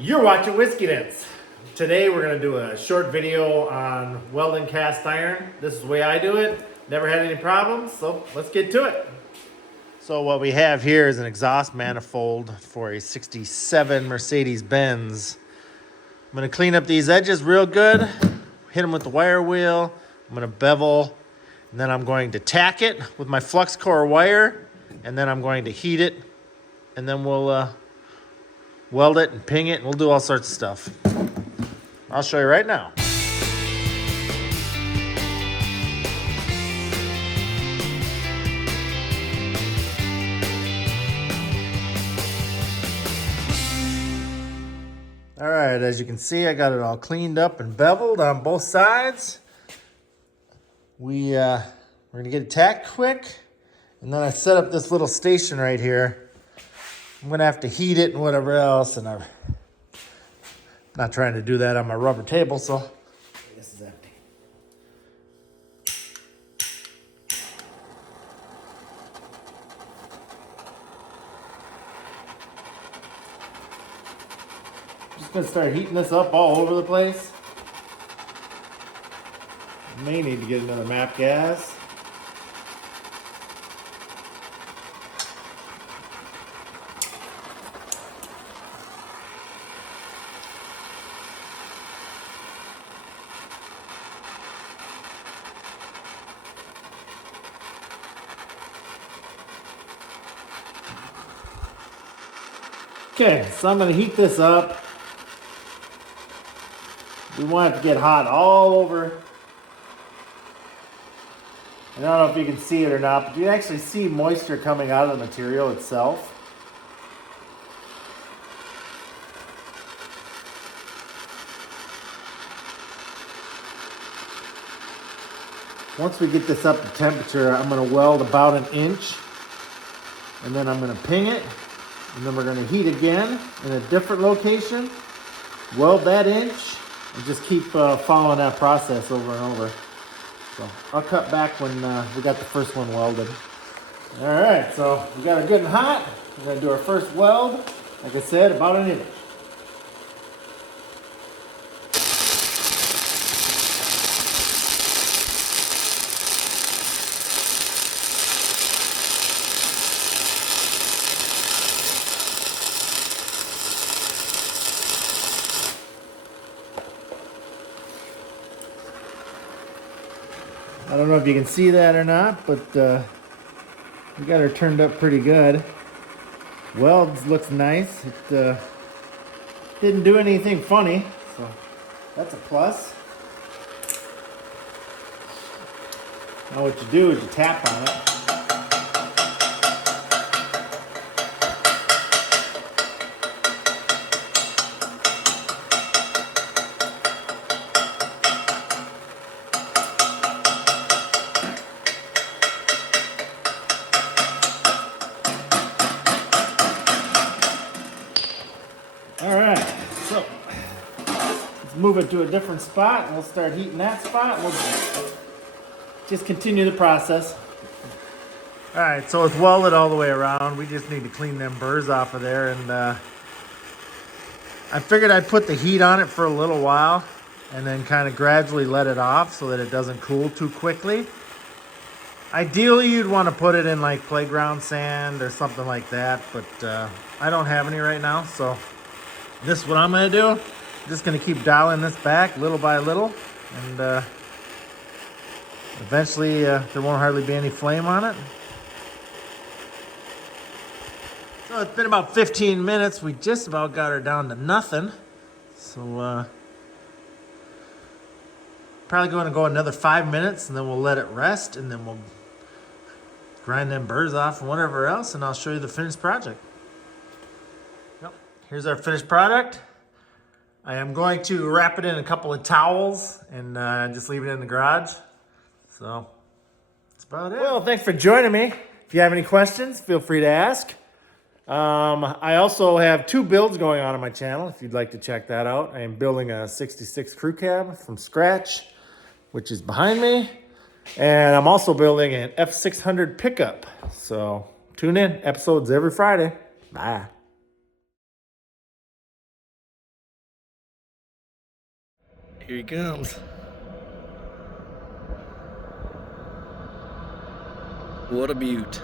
You're watching Whiskey Dents. Today we're going to do a short video on welding cast iron. This is the way I do it. Never had any problems, so let's get to it. So what we have here is an exhaust manifold for a 67 Mercedes Benz. I'm going to clean up these edges real good, hit them with the wire wheel. I'm going to bevel, and then I'm going to tack it with my flux core wire, and then I'm going to heat it, and then we'll weld it and ping it, and we'll do all sorts of stuff. I'll show you right now. All right, as you can see, I got it all cleaned up and beveled on both sides. We're gonna get it tacked quick, and then I set up this little station right here. I'm gonna have to heat it and whatever else, and I'm not trying to do that on my rubber table, so this is empty. Just gonna start heating this up all over the place. May need to get another MAP gas. Okay, so I'm going to heat this up. We want it to get hot all over. I don't know if you can see it or not, but you can actually see moisture coming out of the material itself. Once we get this up to temperature, I'm going to weld about 1 inch, and then I'm going to ping it. And then we're going to heat again in a different location, weld that inch, and just keep following that process over and over. So I'll cut back when we got the first one welded. All right, so we got it good and hot. We're going to do our first weld, like I said, about 1 inch. I don't know if you can see that or not, but we got her turned up pretty good. Weld looks nice. It didn't do anything funny, so that's a plus. Now what you do is you tap on it. All right, so let's move it to a different spot, and we'll start heating that spot, and we'll just continue the process. All right, so it's welded all the way around. We just need to clean them burrs off of there, and I figured I'd put the heat on it for a little while, and then kind of gradually let it off so that it doesn't cool too quickly. Ideally, you'd want to put it in like playground sand or something like that, but I don't have any right now, so this is what I'm going to do. I'm just going to keep dialing this back little by little, and eventually there won't hardly be any flame on it. So it's been about 15 minutes. We just about got her down to nothing. So probably going to go another 5 minutes, and then we'll let it rest, and then we'll grind them burrs off and whatever else, and I'll show you the finished project. Here's our finished product. I am going to wrap it in a couple of towels and just leave it in the garage. So that's about it. Well, thanks for joining me. If you have any questions, feel free to ask. I also have 2 builds going on my channel if you'd like to check that out. I am building a 66 crew cab from scratch, which is behind me. And I'm also building an F600 pickup. So tune in, episodes every Friday. Bye. Here he comes. What a beaut.